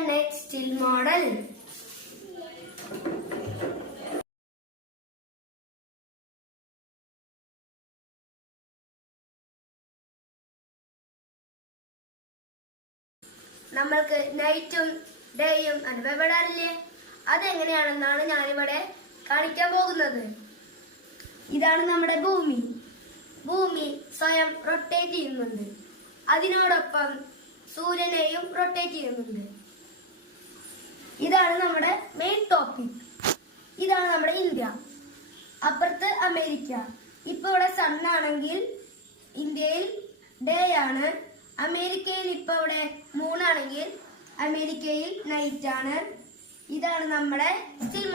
and night still model. നമ്മൾക്ക് നൈറ്റും ഡേയും അനുഭവപ്പെടാറില്ലേ? അതെങ്ങനെയാണെന്നാണ് ഞാനിവിടെ കാണിക്കാൻ പോകുന്നത്. ഇതാണ് നമ്മുടെ ഭൂമി. ഭൂമി സ്വയം റൊട്ടേറ്റ് ചെയ്യുന്നുണ്ട്. അതിനോടൊപ്പം സൂര്യനെയും റൊട്ടേറ്റ് ചെയ്യുന്നുണ്ട്. ഇതാണ് നമ്മുടെ മെയിൻ ടോപ്പിക്. ഇതാണ് നമ്മുടെ ഇന്ത്യ. അപ്പുറത്ത് അമേരിക്ക. ഇപ്പൊ ഇവിടെ സണ്ണാണെങ്കിൽ ഇന്ത്യയിൽ ഡേ ആണ്. അമേരിക്കയിൽ ഇപ്പൊ ഇവിടെ മൂണാണെങ്കിൽ അമേരിക്കയിൽ നൈറ്റ് ആണ്. ഇതാണ് നമ്മുടെ സ്റ്റിൽ